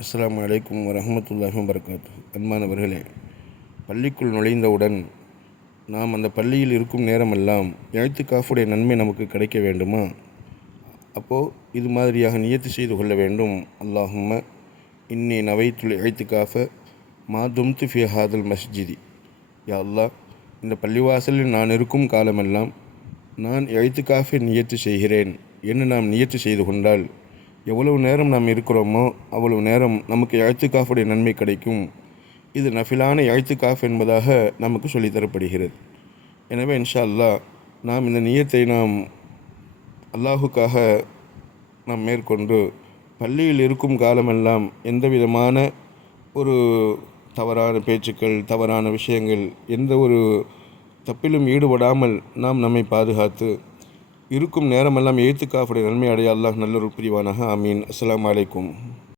அஸ்ஸலாமு அலைக்கும் வரஹ்மத்துல்லாஹி வபரகாத்துஹு. அன்பானவர்களே, பள்ளிக்குள் நுழைந்தவுடன் நாம் அந்த பள்ளியில் இருக்கும் நேரமெல்லாம் இஅ்திகாஃபுடைய நன்மை நமக்கு கிடைக்க வேண்டுமா? அப்போது இது மாதிரியாக நியத்து செய்து கொள்ள வேண்டும். அல்லாஹும்ம இன்னி நவைத்துல் இஅ்திகாஃப மா தும்து ஃபி ஹாதல் மஸ்ஜிதி. யா அல்லாஹ், இந்த பள்ளிவாசலில் நான் இருக்கும் காலமெல்லாம் நான் இஅ்திகாஃபை நியத்து செய்கிறேன் என்று நாம் நியத்து செய்து கொண்டால் எவ்வளவு நேரம் நாம் இருக்கிறோமோ அவ்வளவு நேரம் நமக்கு இஅ்திகாஃபுடைய நன்மை கிடைக்கும். இது நஃபிலான இஅ்திகாஃப் என்பதாக நமக்கு சொல்லித்தரப்படுகிறது. எனவே இன்ஷா அல்லாஹ் நாம் இந்த நியத்தை நாம் அல்லாஹுக்காக நாம் மேற்கொண்டு பள்ளியில் இருக்கும் காலமெல்லாம் எந்த விதமான ஒரு தவறான பேச்சுக்கள், தவறான விஷயங்கள், எந்த ஒரு தப்பிலும் ஈடுபடாமல் நாம் நம்மை பாதுகாத்து இருக்கும் நேரமெல்லாம் இஅ்திகாஃபுடைய நன்மை அடைய அல்லாஹ் நல்லொரு புரிவானாக. ஆமீன். அஸ்ஸலாமு அலைக்கும்.